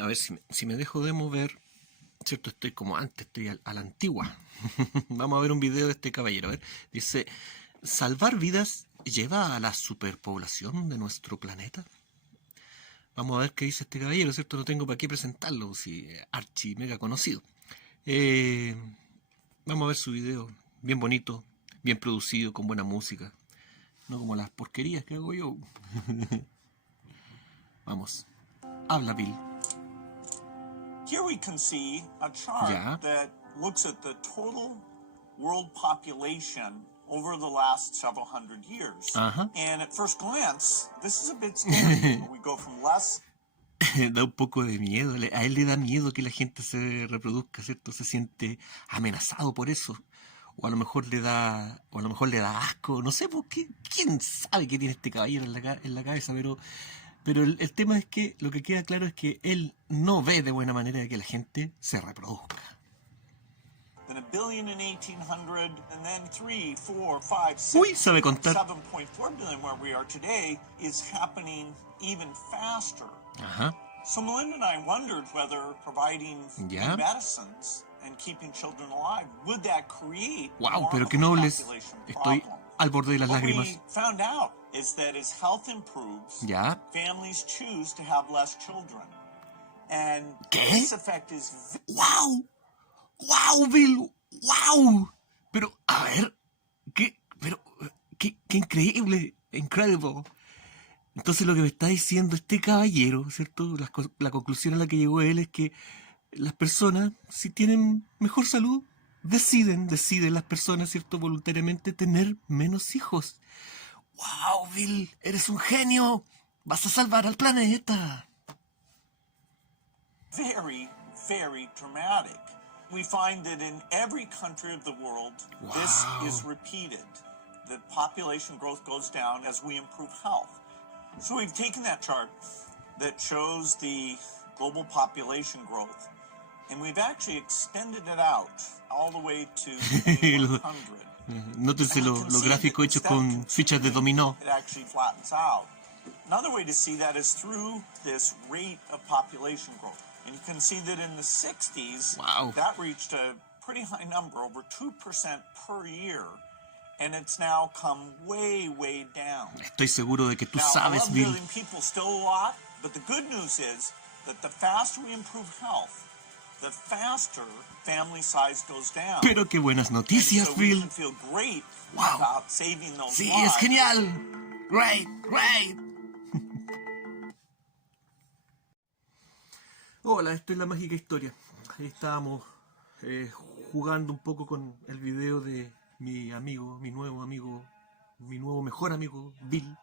A ver si me dejo de mover. ¿Cierto? Estoy como antes, estoy a la antigua. Vamos a ver un video de este caballero. A ver, dice, ¿salvar vidas lleva a la superpoblación de nuestro planeta? Vamos a ver qué dice este caballero, ¿cierto? No tengo para qué presentarlo, si archi mega conocido. Eh, Vamos a ver su video, bien bonito, bien producido, con buena música. No como las porquerías que hago yo. Vamos, habla Bill. Here we can see a chart Ya. that looks at the total world population over the last several hundred years. Ajá. And at first glance, this is a bit scary. We go from less. Da un poco de miedo, a él le da miedo que la gente se reproduzca, ¿cierto? Se siente amenazado por eso. O a lo mejor le da asco, no sé por qué, quién sabe qué tiene este caballero en la cabeza, pero el tema es que lo que queda claro es que él no ve de buena manera que la gente se reproduzca. Then a billion in 1800, and then 3, 4, 5, 6, Uy, sabe contar. 7.4 billion where we are today is happening even faster. Ajá. So Melinda and I wondered whether providing Ya. medicines and keeping children alive, would that create Wow, more pero of qué a nobles. population Estoy problem? al borde de las What lágrimas. we found out is that as health improves, Ya. families choose to have less children. And ¿Qué? this effect is ¡Wow! ¡Wow, Bill! ¡Wow! Pero, a ver, qué increíble, incredible. Entonces lo que me está diciendo este caballero, ¿cierto? La conclusión a la que llegó él es que las personas, si tienen mejor salud, deciden las personas, ¿cierto? Voluntariamente tener menos hijos. ¡Wow, Bill! ¡Eres un genio! ¡Vas a salvar al planeta! very, very dramatic. We find that in every country of the world, this is repeated. The population growth goes down as we improve health. So we've taken that chart that shows the global population growth, and we've actually extended it out all the way to 100. Nótense los gráficos hechos con fichas de dominó. It actually flattens out. Another way to see that is through this rate of population growth. And you can see that in the 60s, Wow. that reached a pretty high number, over 2% per year. And it's now come way, way down. Estoy seguro de que tú Now, sabes, 11 Bill. billion people still a lot, but the good news is that the faster we improve health, the faster family size goes down. Pero qué buenas noticias, So we Bill. can feel great Wow. about saving those Sí, lives. es genial. Great, great. Hola, esto es La Mágica Historia. Ahí estábamos jugando un poco con el video de mi amigo, mi nuevo mejor amigo, Bill,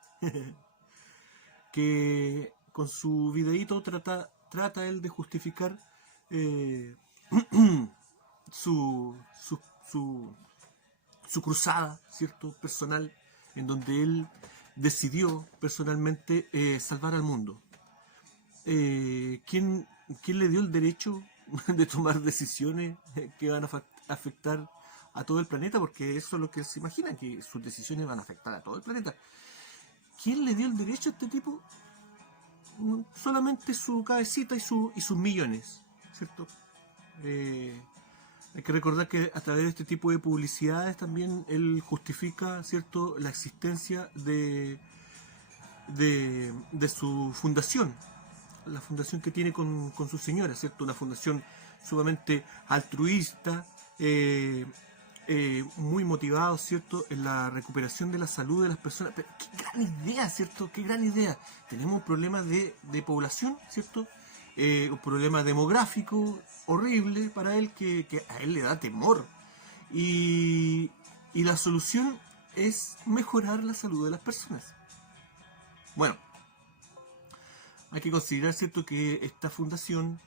que con su videíto trata él de justificar su cruzada, ¿cierto? Personal, en donde él decidió personalmente salvar al mundo. ¿Quién le dio el derecho de tomar decisiones que van a afectar a todo el planeta? Porque eso es lo que se imagina, que sus decisiones van a afectar a todo el planeta. ¿Quién le dio el derecho a este tipo? Solamente su cabecita y sus millones, ¿cierto? Hay que recordar que a través de este tipo de publicidades también él justifica, ¿cierto?, la existencia de su fundación, la fundación que tiene con su señora, ¿cierto? Una fundación sumamente altruista, muy motivado, ¿cierto?, en la recuperación de la salud de las personas. Pero qué gran idea, ¿cierto? Qué gran idea. Tenemos un problema de población, ¿cierto? Un problema demográfico horrible para él, que a él le da temor. Y la solución es mejorar la salud de las personas. Bueno, hay que considerar, ¿cierto?, que esta fundación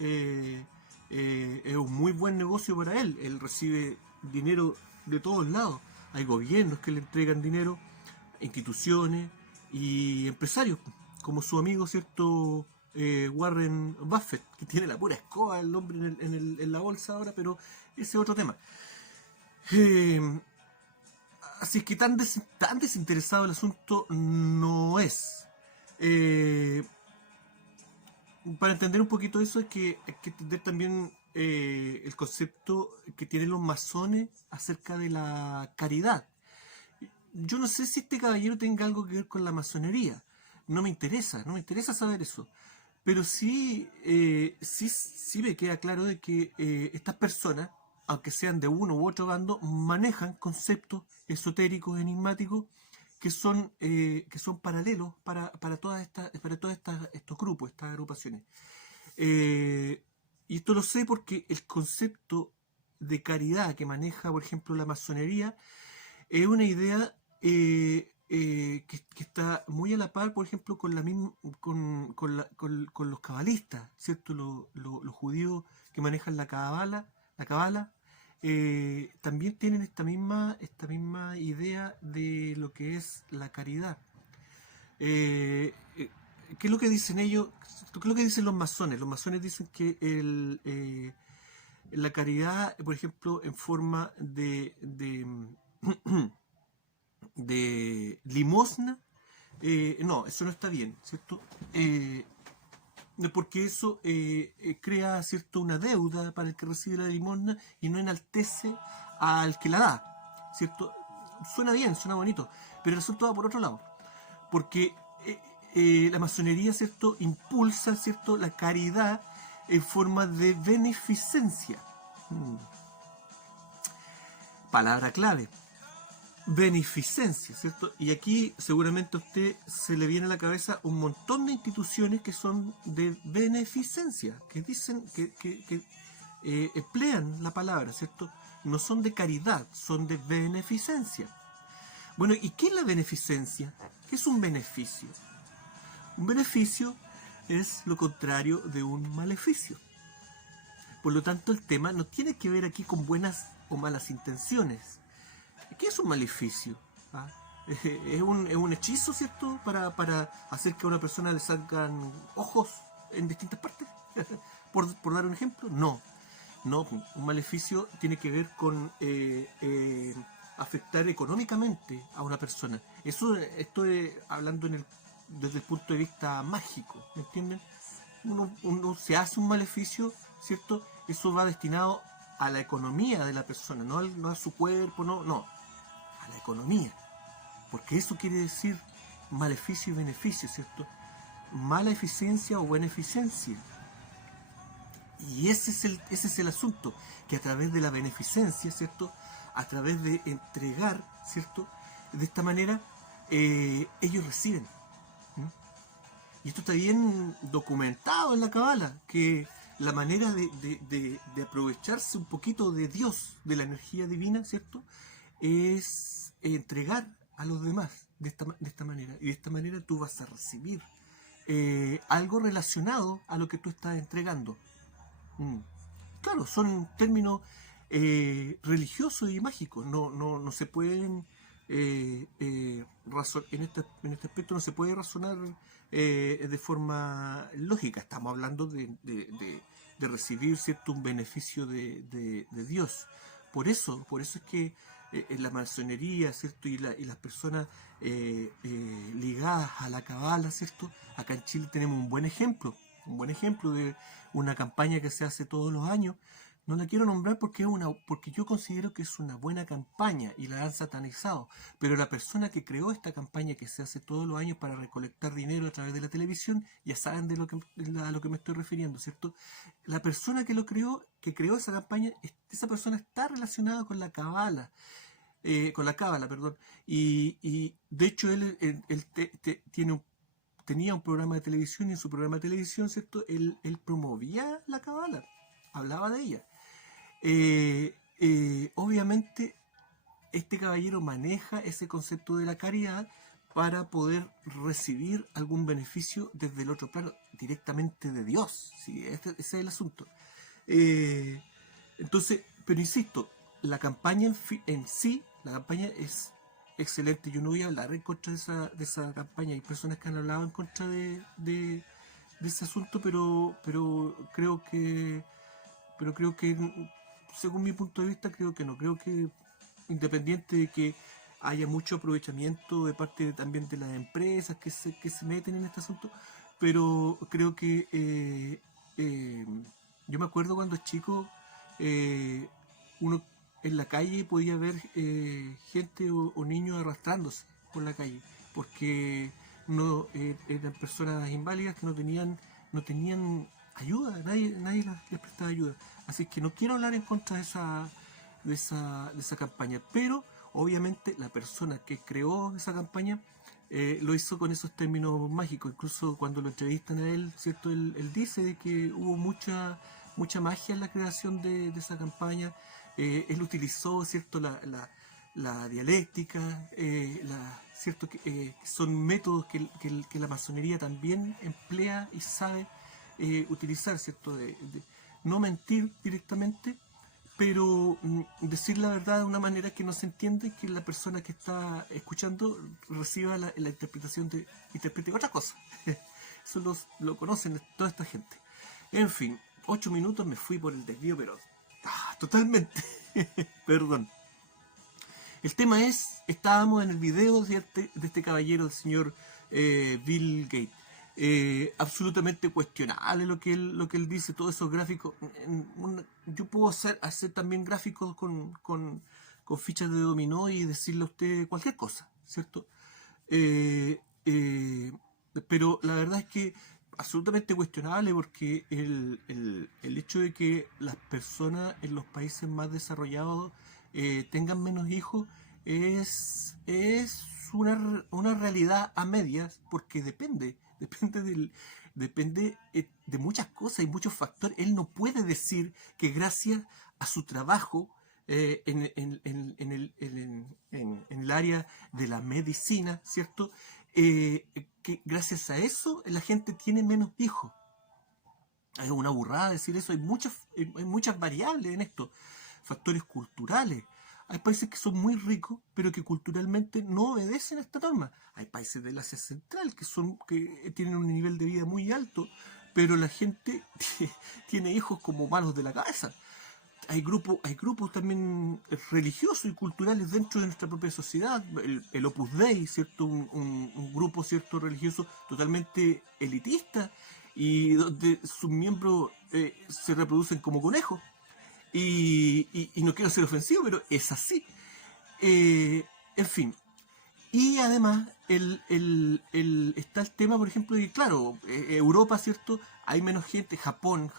es un muy buen negocio para él. Él recibe dinero de todos lados. Hay gobiernos que le entregan dinero, instituciones y empresarios, como su amigo, ¿cierto?, Warren Buffett, que tiene la pura escoba el hombre en la bolsa ahora, pero ese es otro tema. Así que tan desinteresado el asunto no es. para entender un poquito eso hay que entender también el concepto que tienen los masones acerca de la caridad. Yo no sé si este caballero tenga algo que ver con la masonería. No me interesa, no me interesa saber eso. Pero sí, sí me queda claro de que estas personas, aunque sean de uno u otro bando, manejan conceptos esotéricos, enigmáticos, que son paralelos para estos grupos, estas agrupaciones. Eh, y esto lo sé porque el concepto de caridad que maneja, por ejemplo, la masonería, es una idea que está muy a la par, por ejemplo, con la misma, con los cabalistas, ¿cierto? Los judíos que manejan la cabala, también tienen esta misma idea de lo que es la caridad. Eh, eh, ¿Qué es lo que dicen ellos? ¿Qué es lo que dicen los masones? Los masones dicen que la caridad, por ejemplo, en forma de limosna, no, eso no está bien, ¿cierto? Porque eso crea, ¿cierto?, una deuda para el que recibe la limosna y no enaltece al que la da, ¿cierto? Suena bien, suena bonito, pero el asunto va por otro lado, porque la masonería, ¿cierto?, impulsa, ¿cierto?, la caridad en forma de beneficencia. Palabra clave. Beneficencia, ¿cierto? Y aquí seguramente a usted se le viene a la cabeza un montón de instituciones que son de beneficencia, que dicen, que emplean la palabra, ¿cierto? No son de caridad, son de beneficencia. Bueno, ¿y qué es la beneficencia? ¿Qué es un beneficio? Un beneficio es lo contrario de un maleficio. Por lo tanto, el tema no tiene que ver aquí con buenas o malas intenciones. ¿Qué es un maleficio? ¿Ah? ¿Es un hechizo, ¿cierto? Para hacer que a una persona le salgan ojos en distintas partes. por dar un ejemplo. No. No, un maleficio tiene que ver con afectar económicamente a una persona. Eso estoy hablando desde el punto de vista mágico, ¿me entienden? Uno se hace un maleficio, ¿cierto? Eso va destinado a la economía de la persona, no a su cuerpo, no, a la economía. Porque eso quiere decir maleficio y beneficio, ¿cierto? Mala eficiencia o buena eficiencia. Y ese es el asunto, que a través de la beneficencia, ¿cierto? A través de entregar, ¿cierto? De esta manera, ellos reciben. ¿Mm? Y esto está bien documentado en la Cábala, que la manera de aprovecharse un poquito de Dios, de la energía divina, ¿cierto? Es entregar a los demás de esta manera. Y de esta manera tú vas a recibir algo relacionado a lo que tú estás entregando. Claro, son términos religiosos y mágicos. No se pueden en este aspecto no se puede razonar de forma lógica. Estamos hablando de recibir, ¿cierto?, un beneficio de Dios. Por eso es que en la masonería, ¿cierto?, y las personas ligadas a la cabala, ¿cierto?, acá en Chile tenemos un buen ejemplo de una campaña que se hace todos los años. No la quiero nombrar porque yo considero que es una buena campaña y la han satanizado, pero la persona que creó esta campaña que se hace todos los años para recolectar dinero a través de la televisión, ya saben a lo que me estoy refiriendo, ¿cierto? La persona que creó esa campaña, esa persona está relacionada con la cábala, perdón, y de hecho él tenía un programa de televisión, y en su programa de televisión, ¿cierto?, él promovía la cábala, hablaba de ella. Obviamente, este caballero maneja ese concepto de la caridad para poder recibir algún beneficio desde el otro plano, directamente de Dios. ¿Sí? Ese es el asunto. Entonces, pero insisto, la campaña en sí, la campaña es excelente. Yo no voy a hablar en contra de esa campaña. Hay personas que han hablado en contra de ese asunto, pero creo que según mi punto de vista, creo que no. Creo que, independiente de que haya mucho aprovechamiento de parte también de las empresas que se meten en este asunto, pero creo que yo me acuerdo cuando chico, uno en la calle podía ver gente o niños arrastrándose por la calle, porque no eran personas inválidas que no tenían ayuda, nadie les prestaba ayuda. Así que no quiero hablar en contra de esa campaña, pero obviamente la persona que creó esa campaña lo hizo con esos términos mágicos. Incluso cuando lo entrevistan a él, ¿cierto? Él dice de que hubo mucha magia en la creación de esa campaña. Él utilizó, ¿cierto? La dialéctica, ¿cierto? Que son métodos que la masonería también emplea y sabe utilizar, ¿cierto? De no mentir directamente, pero decir la verdad de una manera que no se entiende, que la persona que está escuchando reciba la interpretación interprete otra cosa. Eso lo conocen toda esta gente. En fin, 8 minutos me fui por el desvío, pero totalmente. Perdón. El tema es, estábamos en el video de este caballero, el señor Bill Gates. Absolutamente cuestionable lo que él dice, todos esos gráficos. Yo puedo hacer también gráficos con fichas de dominó y decirle a usted cualquier cosa, ¿cierto? Pero la verdad es que absolutamente cuestionable, porque el hecho de que las personas en los países más desarrollados tengan menos hijos es una realidad a medias, porque depende de muchas cosas y muchos factores. Él no puede decir que gracias a su trabajo en el área de la medicina, ¿cierto? Que gracias a eso la gente tiene menos hijos. Es una burrada decir eso. Hay muchas variables en esto, factores culturales. Hay países que son muy ricos, pero que culturalmente no obedecen a esta norma. Hay países del Asia Central que tienen un nivel de vida muy alto, pero la gente tiene hijos como malos de la cabeza. Hay grupos también religiosos y culturales dentro de nuestra propia sociedad. El Opus Dei, ¿cierto? Un grupo, ¿cierto?, religioso totalmente elitista, y donde sus miembros se reproducen como conejos. Y no quiero ser ofensivo, pero es así. En fin. Y además está el tema, por ejemplo, de que, claro, Europa, ¿cierto? Hay menos gente. Japón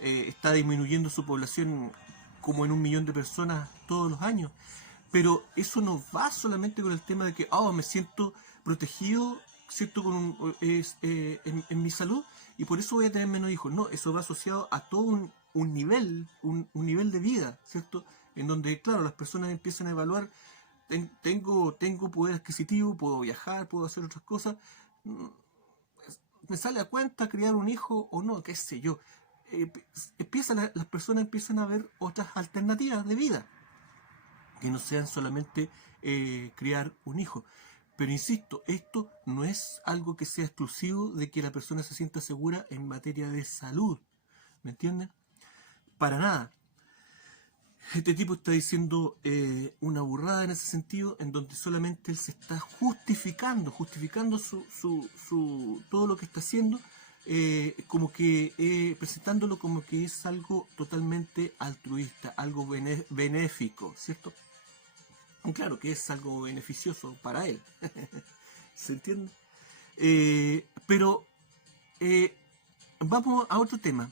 está disminuyendo su población como en 1 millón de personas todos los años. Pero eso no va solamente con el tema de que me siento protegido, ¿cierto?, en mi salud, y por eso voy a tener menos hijos. No, eso va asociado a todo un nivel de vida, ¿cierto? En donde, claro, las personas empiezan a evaluar, tengo poder adquisitivo, puedo viajar, puedo hacer otras cosas, me sale a cuenta criar un hijo o no, qué sé yo. Las personas empiezan a ver otras alternativas de vida, que no sean solamente criar un hijo. Pero insisto, esto no es algo que sea exclusivo de que la persona se sienta segura en materia de salud. ¿Me entienden? Para nada. Este tipo está diciendo una burrada en ese sentido, en donde solamente él se está justificando todo lo que está haciendo, como que presentándolo como que es algo totalmente altruista, algo benéfico, ¿cierto? Y claro que es algo beneficioso para él. ¿Se entiende? Pero vamos a otro tema.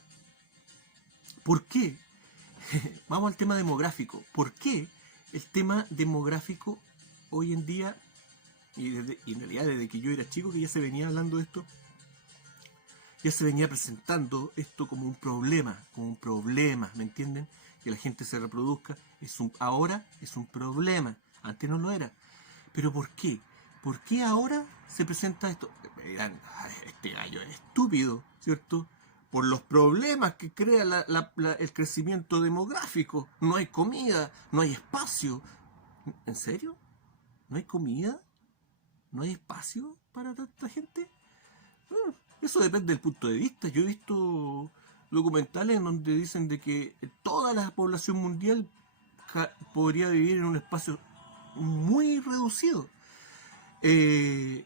¿Por qué? Vamos al tema demográfico. ¿Por qué el tema demográfico hoy en día, y en realidad desde que yo era chico, que ya se venía hablando de esto, ya se venía presentando esto como un problema, ¿me entienden? Que la gente se reproduzca, ahora es un problema, antes no lo era. ¿Pero por qué? ¿Por qué ahora se presenta esto? Dirán, este gallo es estúpido, ¿cierto? Por los problemas que crea el crecimiento demográfico. No hay comida, no hay espacio. ¿En serio? ¿No hay comida? ¿No hay espacio para tanta gente? Bueno, eso depende del punto de vista. Yo he visto documentales en donde dicen de que toda la población mundial podría vivir en un espacio muy reducido. El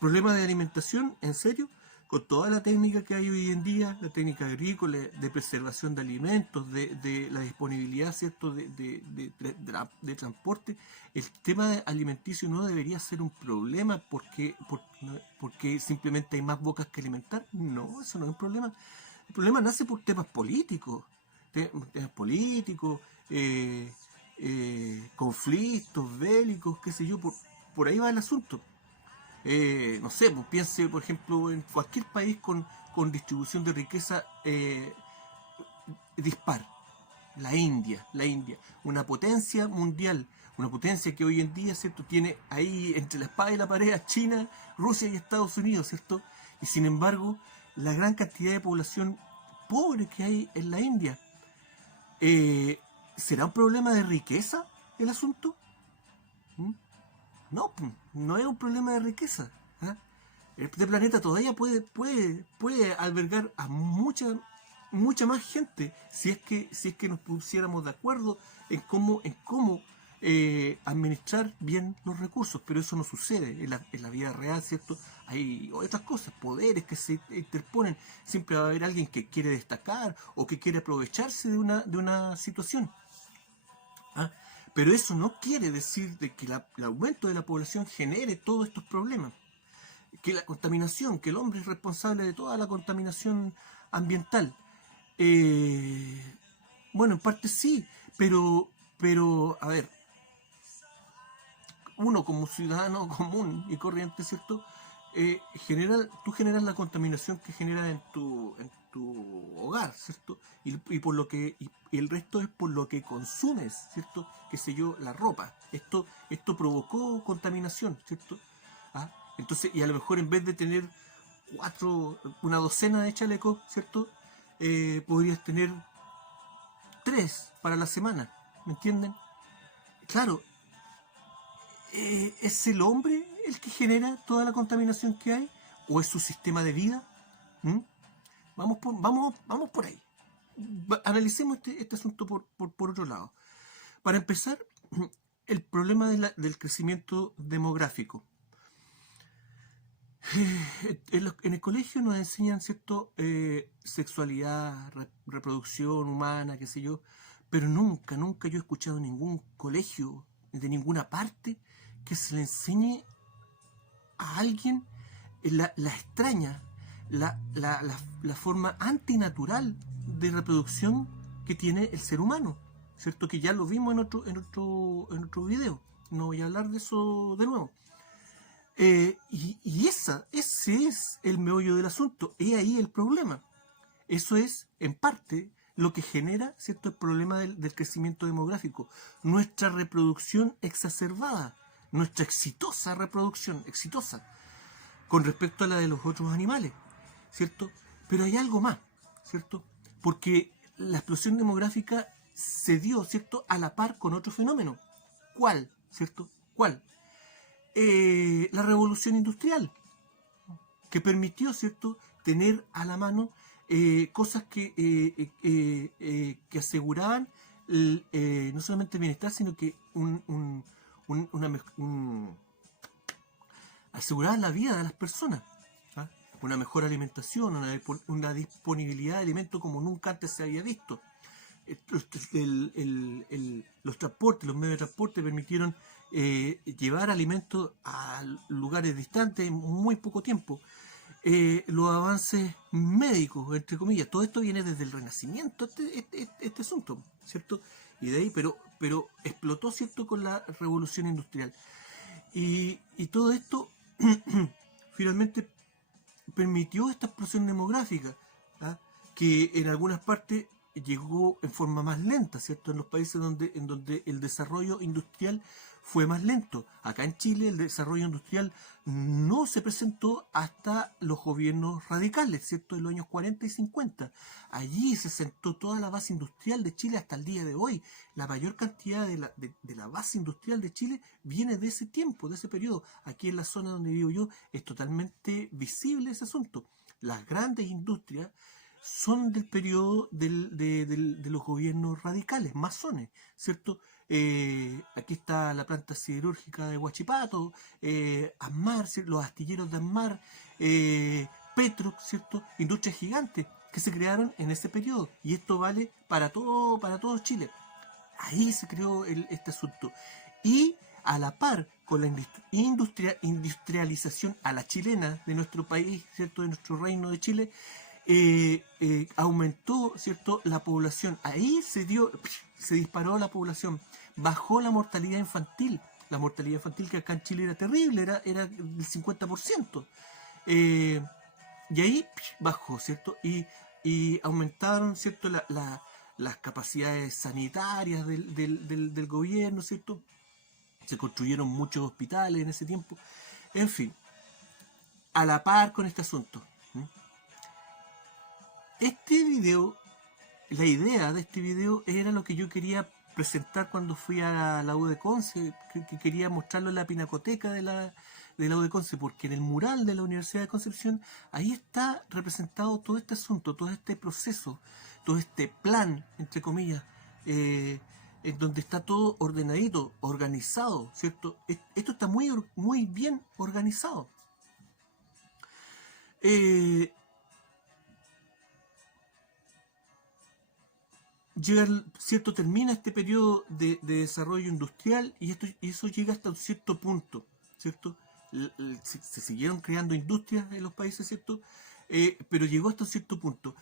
problema de alimentación, en serio, con toda la técnica que hay hoy en día, la técnica agrícola, de preservación de alimentos, de la disponibilidad, ¿cierto?, de transporte, el tema alimenticio no debería ser un problema porque simplemente hay más bocas que alimentar. No, eso no es un problema. El problema nace por temas políticos, temas políticos, conflictos bélicos, qué sé yo, por ahí va el asunto. No sé, pues piense, por ejemplo, en cualquier país con distribución de riqueza dispar. La India, una potencia mundial, una potencia que hoy en día, ¿cierto?, tiene ahí entre la espada y la pared a China, Rusia y Estados Unidos, ¿cierto? Y sin embargo, la gran cantidad de población pobre que hay en la India, ¿será un problema de riqueza el asunto? ¿Mm? No, no es un problema de riqueza. ¿Ah? Este planeta todavía puede albergar a mucha más gente si es que nos pusiéramos de acuerdo en cómo administrar bien los recursos, pero eso no sucede en la vida real, ¿cierto? Hay otras cosas, poderes que se interponen, siempre va a haber alguien que quiere destacar o que quiere aprovecharse de una situación. ¿Ah? Pero eso no quiere decir de que el aumento de la población genere todos estos problemas. Que la contaminación, que el hombre es responsable de toda la contaminación ambiental. Bueno, en parte sí, pero, a ver, uno como ciudadano común y corriente, ¿cierto? Tú generas la contaminación que generas en tu hogar, ¿cierto? Y por lo que y el resto es por lo que consumes, ¿cierto? Qué sé yo, la ropa. Esto provocó contaminación, ¿cierto? ¿Ah? Entonces, y a lo mejor en vez de tener una docena de chalecos, ¿cierto? Podrías tener 3 para la semana, ¿me entienden? Claro, ¿es el hombre el que genera toda la contaminación que hay? ¿O es su sistema de vida? ¿Mm? Vamos por ahí. Analicemos este asunto por otro lado. Para empezar, el problema del crecimiento demográfico. En el colegio nos enseñan, ¿cierto? Sexualidad, reproducción humana, qué sé yo, pero nunca yo he escuchado en ningún colegio, de ninguna parte, que se le enseñe a alguien la extraña, la forma antinatural de reproducción que tiene el ser humano, ¿cierto? Que ya lo vimos en otro video. No voy a hablar de eso de nuevo. Ese es el meollo del asunto. Es ahí el problema. Eso es, en parte, lo que genera, ¿cierto?, el problema del crecimiento demográfico. Nuestra reproducción exacerbada, nuestra exitosa reproducción, exitosa, con respecto a la de los otros animales, ¿cierto? Pero hay algo más, ¿cierto? Porque la explosión demográfica se dio, ¿cierto?, a la par con otro fenómeno. ¿Cuál? ¿Cierto? ¿Cuál? La revolución industrial, que permitió, ¿cierto?, tener a la mano cosas que aseguraban no solamente el bienestar, sino que aseguraban la vida de las personas. ¿Ah? Una mejor alimentación, una disponibilidad de alimentos como nunca antes se había visto. Los transportes, los medios de transporte permitieron llevar alimentos a lugares distantes en muy poco tiempo. Los avances médicos, entre comillas, todo esto viene desde el Renacimiento, este asunto, ¿cierto? Y de ahí, pero explotó, ¿cierto?, con la revolución industrial. Y todo esto finalmente permitió esta explosión demográfica, ¿ah? Que en algunas partes llegó en forma más lenta, ¿cierto? En los países en donde el desarrollo industrial fue más lento. Acá en Chile el desarrollo industrial no se presentó hasta los gobiernos radicales, ¿cierto? En los años 40 y 50. Allí se sentó toda la base industrial de Chile hasta el día de hoy. La mayor cantidad de la base industrial de Chile viene de ese tiempo, de ese periodo. Aquí en la zona donde vivo yo es totalmente visible ese asunto. Las grandes industrias son del periodo de los gobiernos radicales, masones, ¿cierto? Aquí está la planta siderúrgica de Huachipato, Asmar, los astilleros de Asmar, Petrox, ¿cierto? Industrias gigantes que se crearon en ese periodo. Y esto vale para todo Chile. Ahí se creó este asunto. Y a la par con la industrialización a la chilena de nuestro país, ¿cierto? De nuestro reino de Chile, aumentó, ¿cierto? La población. Ahí se disparó la población. Bajó la mortalidad infantil. La mortalidad infantil que acá en Chile era terrible, era del 50%. Y ahí bajó, ¿cierto? Y aumentaron, ¿cierto? Las capacidades sanitarias del gobierno, ¿cierto? Se construyeron muchos hospitales en ese tiempo. En fin, a la par con este asunto. Este video, la idea de este video era lo que yo quería presentar cuando fui a la U de Conce, que quería mostrarlo en la pinacoteca de la U de Conce, porque en el mural de la Universidad de Concepción, ahí está representado todo este asunto, todo este proceso, todo este plan, entre comillas, en donde está todo ordenadito, organizado, ¿cierto? Esto está muy bien organizado. ¿Cierto? Termina este periodo de desarrollo industrial y eso llega hasta un cierto punto, ¿cierto? Se siguieron creando industrias en los países, ¿cierto? Pero llegó hasta un cierto punto.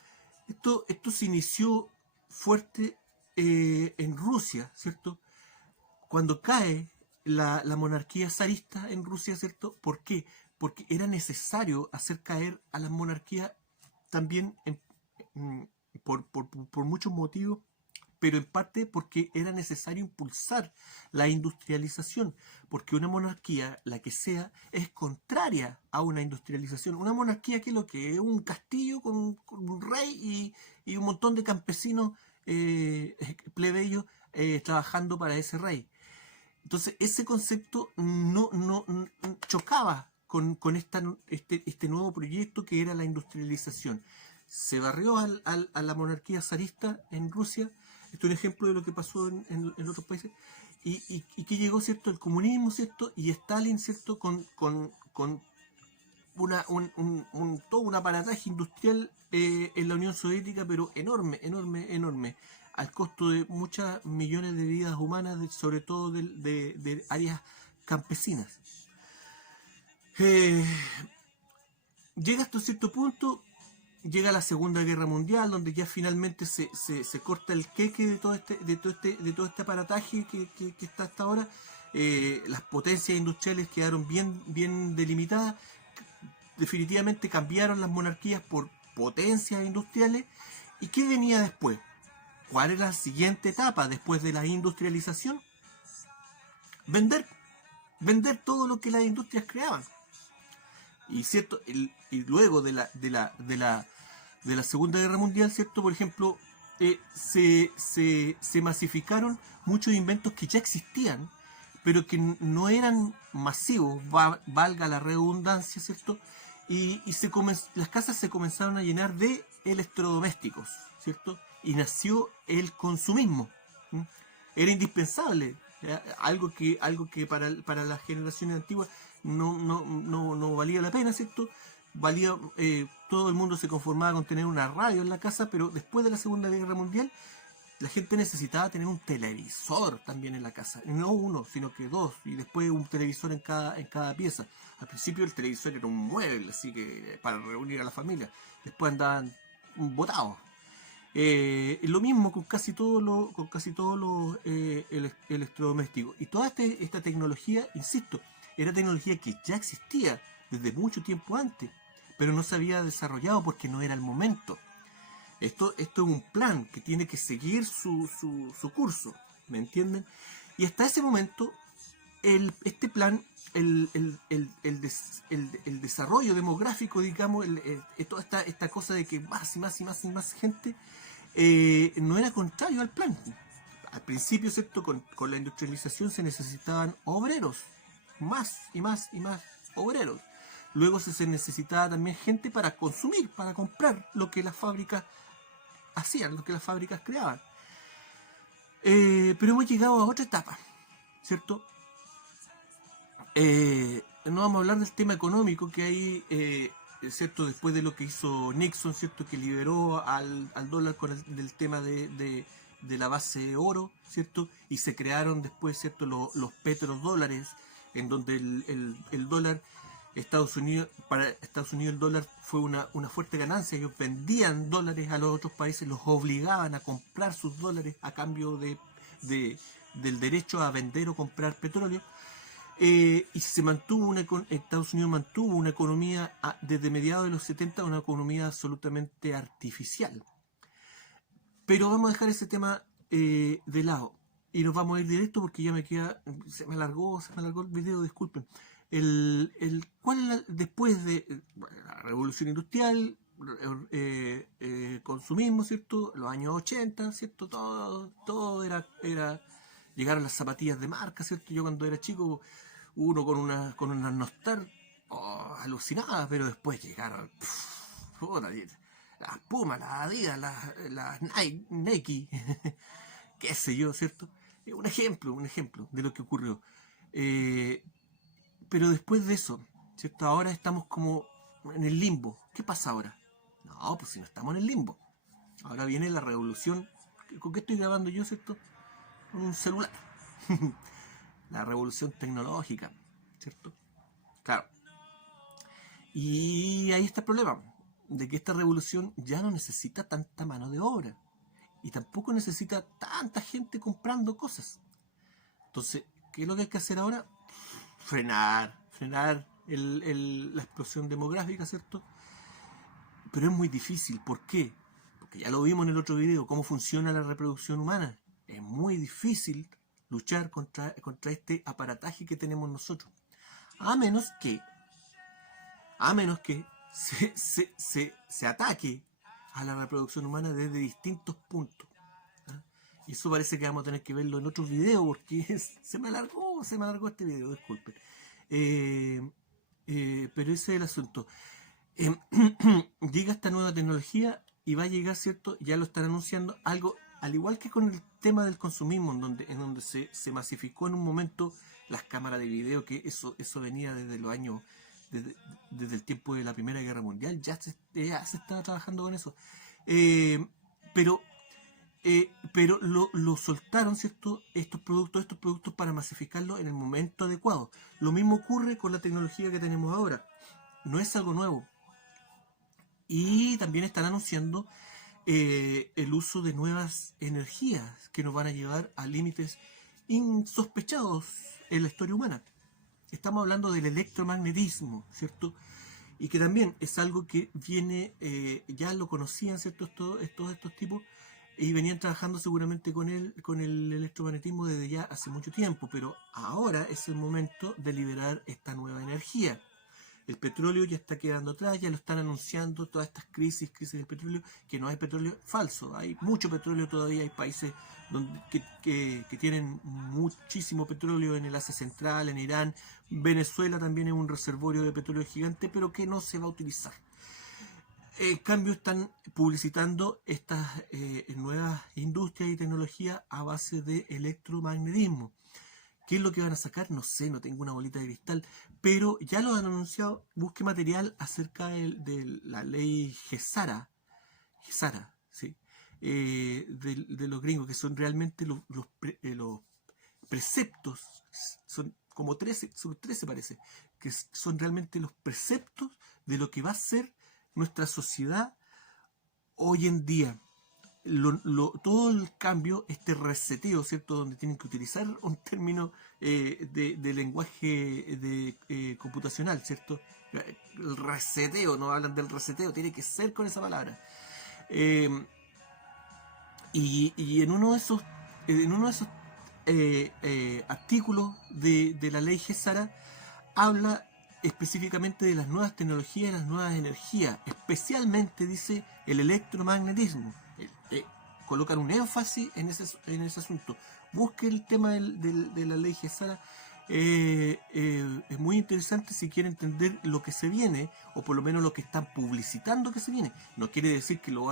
Esto se inició fuerte en Rusia, ¿cierto? Cuando cae la monarquía zarista en Rusia, ¿cierto? ¿Por qué? Porque era necesario hacer caer a las monarquías también por muchos motivos, pero en parte porque era necesario impulsar la industrialización, porque una monarquía, la que sea, es contraria a una industrialización. Una monarquía que es lo que es un castillo con un rey y un montón de campesinos plebeyos trabajando para ese rey. Entonces ese concepto no chocaba con este nuevo proyecto que era la industrialización. Se barrió a la monarquía zarista en Rusia. Esto es un ejemplo de lo que pasó en otros países. Y que llegó, ¿cierto? El comunismo, ¿cierto? Y Stalin, ¿cierto? Con todo un aparataje industrial en la Unión Soviética, pero enorme, al costo de muchas millones de vidas humanas, sobre todo de áreas campesinas. Llega hasta cierto punto, llega la Segunda Guerra Mundial, donde ya finalmente se corta el queque de todo este aparataje que está hasta ahora. Las potencias industriales quedaron bien delimitadas. Definitivamente cambiaron las monarquías por potencias industriales. ¿Y qué venía después? ¿Cuál era la siguiente etapa después de la industrialización? Vender todo lo que las industrias creaban. Y cierto, y luego de la Segunda Guerra Mundial, ¿cierto? Por ejemplo, se masificaron muchos inventos que ya existían, pero que no eran masivos, valga la redundancia, ¿cierto? Y las casas se comenzaron a llenar de electrodomésticos, ¿cierto? Y nació el consumismo. Era indispensable, algo que para las generaciones antiguas no valía la pena, ¿cierto? Todo el mundo se conformaba con tener una radio en la casa, pero después de la Segunda Guerra Mundial la gente necesitaba tener un televisor también en la casa, no uno, sino que dos, y después un televisor en cada pieza. Al principio el televisor era un mueble, así que para reunir a la familia, después andaban botados. Lo mismo con casi todos los electrodomésticos. Y toda esta tecnología, insisto, era tecnología que ya existía desde mucho tiempo antes, pero no se había desarrollado porque no era el momento. Esto es un plan que tiene que seguir su curso, ¿me entienden? Y hasta ese momento, este plan, el desarrollo demográfico, digamos, toda esta cosa de que más gente, no era contrario al plan. Al principio, ¿cierto? Con la industrialización se necesitaban obreros, más obreros. Luego se necesitaba también gente para consumir, para comprar lo que las fábricas hacían, lo que las fábricas creaban. Pero hemos llegado a otra etapa, ¿cierto? No vamos a hablar del tema económico, que ahí ¿cierto? Después de lo que hizo Nixon, ¿cierto? Que liberó al dólar con el tema de la base de oro, ¿cierto? Y se crearon después, ¿cierto? Los petrodólares, en donde el dólar, para Estados Unidos el dólar fue una fuerte ganancia. Ellos vendían dólares a los otros países, los obligaban a comprar sus dólares a cambio del derecho a vender o comprar petróleo. Y se mantuvo Estados Unidos mantuvo una economía desde mediados de los 70, una economía absolutamente artificial. Pero vamos a dejar ese tema de lado y nos vamos a ir directo porque ya se me alargó el video, disculpen. Después de la revolución industrial, consumismo, ¿cierto? Los años 80, ¿cierto? Todo era llegaron las zapatillas de marca, ¿cierto? Yo cuando era chico, uno con unas nostalgias alucinadas, pero después llegaron las Pumas, las Adidas, las Nike, qué sé yo, ¿cierto? Un ejemplo de lo que ocurrió. Pero después de eso, ¿cierto? Ahora estamos como en el limbo. ¿Qué pasa ahora? No, pues si no estamos en el limbo. Ahora viene la revolución. ¿Con qué estoy grabando yo, cierto? Con un celular. La revolución tecnológica, ¿cierto? Claro. Y ahí está el problema, de que esta revolución ya no necesita tanta mano de obra y tampoco necesita tanta gente comprando cosas. Entonces, ¿qué es lo que hay que hacer ahora? Frenar la explosión demográfica, ¿cierto? Pero es muy difícil. ¿Por qué? Porque ya lo vimos en el otro video, cómo funciona la reproducción humana. Es muy difícil luchar contra este aparataje que tenemos nosotros. A menos que se ataque a la reproducción humana desde distintos puntos. Y eso parece que vamos a tener que verlo en otros videos porque se me alargó este video, disculpen. Pero ese es el asunto. Llega esta nueva tecnología y va a llegar, ¿cierto? Ya lo están anunciando, algo al igual que con el tema del consumismo, en donde se masificó en un momento las cámaras de video, que eso venía desde los años, desde el tiempo de la Primera Guerra Mundial, ya se estaba trabajando con eso. Pero lo soltaron, ¿cierto? Estos productos para masificarlos en el momento adecuado. Lo mismo ocurre con la tecnología que tenemos ahora. No es algo nuevo. Y también están anunciando el uso de nuevas energías que nos van a llevar a límites insospechados en la historia humana. Estamos hablando del electromagnetismo, ¿cierto? Y que también es algo que viene, ya lo conocían, ¿cierto? Estos tipos, y venían trabajando seguramente con el electromagnetismo desde ya hace mucho tiempo, pero ahora es el momento de liberar esta nueva energía. El petróleo ya está quedando atrás, ya lo están anunciando, todas estas crisis del petróleo, que no hay petróleo falso, hay mucho petróleo todavía, hay países que tienen muchísimo petróleo en el Asia Central, en Irán, Venezuela también es un reservorio de petróleo gigante, pero que no se va a utilizar. En cambio están publicitando estas nuevas industrias y tecnologías a base de electromagnetismo. ¿Qué es lo que van a sacar? No sé, no tengo una bolita de cristal, pero ya lo han anunciado. Busque material acerca de la ley GESARA, ¿sí? De los gringos, que son realmente los preceptos, son como 13 parece, que son realmente los preceptos de lo que va a ser nuestra sociedad hoy en día. Todo el cambio, este reseteo, ¿cierto? Donde tienen que utilizar un término de lenguaje computacional, ¿cierto? El reseteo, no hablan del reseteo, tiene que ser con esa palabra. Y en uno de esos artículos de la ley GESARA habla específicamente de las nuevas tecnologías y las nuevas energías, especialmente dice el electromagnetismo. Colocan un énfasis en ese asunto. Busque el tema de la ley GESARA. Es muy interesante si quiere entender lo que se viene, o por lo menos lo que están publicitando que se viene. No quiere decir que lo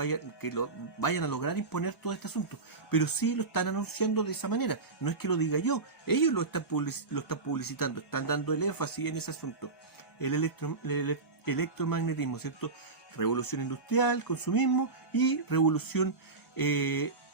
vayan a lograr imponer todo este asunto, pero sí lo están anunciando de esa manera. No es que lo diga yo, ellos lo están publicitando, están dando el énfasis en ese asunto. El electromagnetismo, ¿cierto? Revolución industrial, consumismo y revolución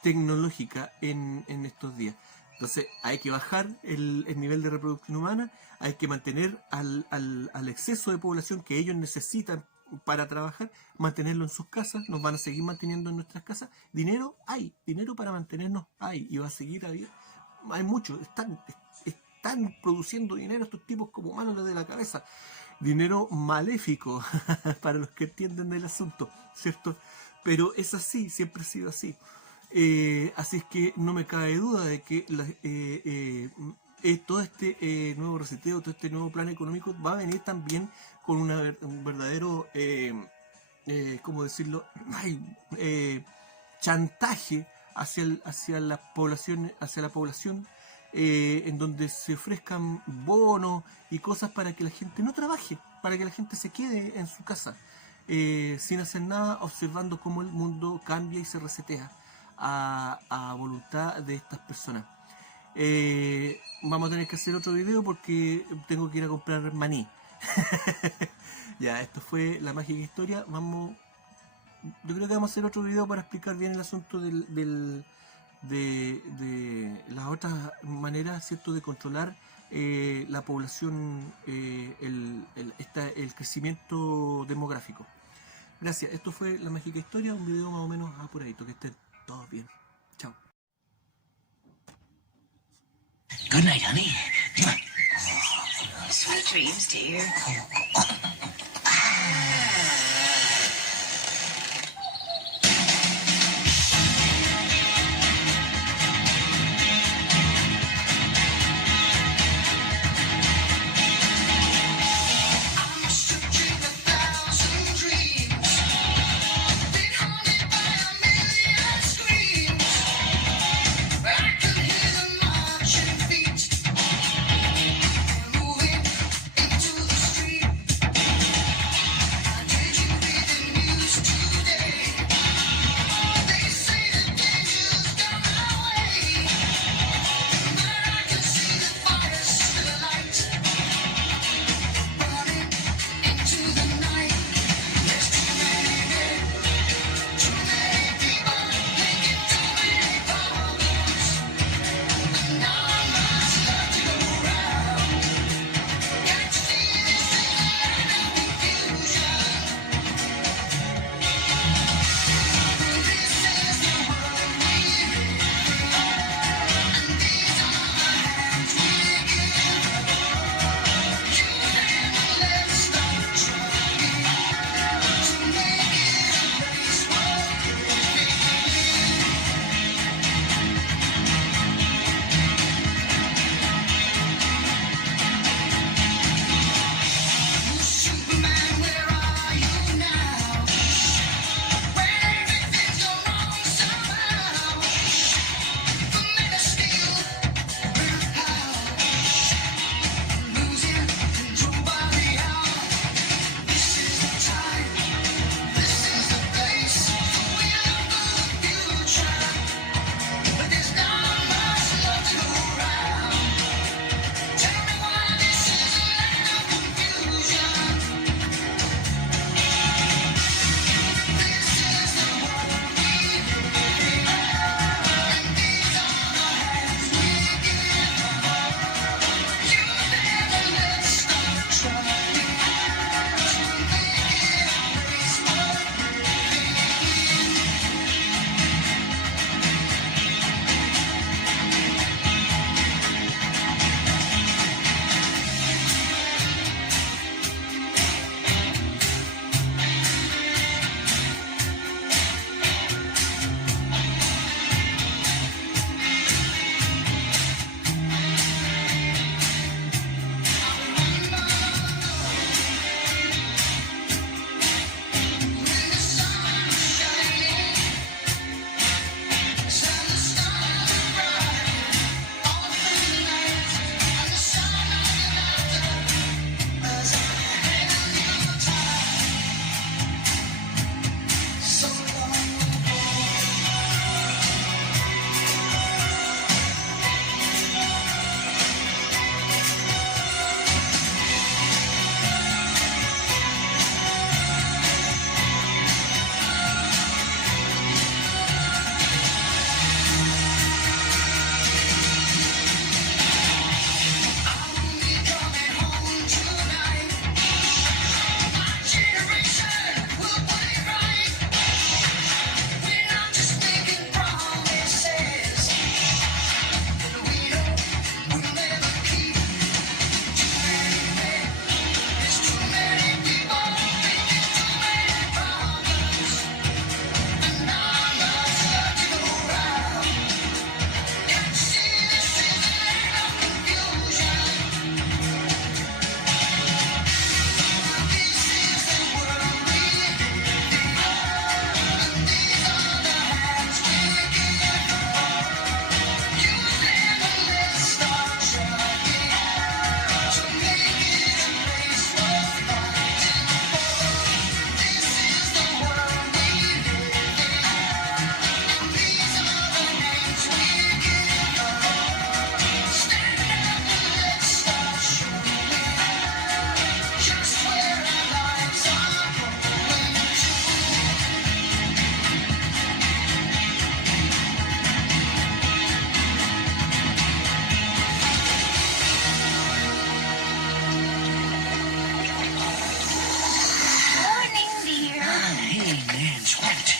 tecnológica en estos días. Entonces hay que bajar el nivel de reproducción humana, hay que mantener al exceso de población que ellos necesitan para trabajar, mantenerlo en sus casas, nos van a seguir manteniendo en nuestras casas. Dinero hay, dinero para mantenernos hay, y va a seguir habiendo. Hay mucho, están produciendo dinero estos tipos como manos de la cabeza. Dinero maléfico para los que entienden del asunto, ¿cierto? Pero es así, siempre ha sido así. Así es que no me cabe duda de que todo este nuevo reseteo, todo este nuevo plan económico va a venir también con un verdadero, ¿cómo decirlo? Chantaje hacia la población, en donde se ofrezcan bonos y cosas para que la gente no trabaje, para que la gente se quede en su casa, sin hacer nada, observando cómo el mundo cambia y se resetea a voluntad de estas personas. Vamos a tener que hacer otro video porque tengo que ir a comprar maní. Ya, esto fue la mágica historia. Yo creo que vamos a hacer otro video para explicar bien el asunto de las otras maneras, ¿cierto?, de controlar la población, el crecimiento demográfico. Gracias, esto fue la mágica historia, un video más o menos apuradito. Que estén todos bien. Chao. Good night, honey. Sweet dreams, dear. Moving into the street.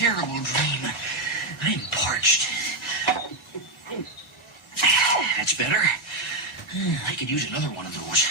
terrible dream. I'm parched. That's better. I could use another one of those.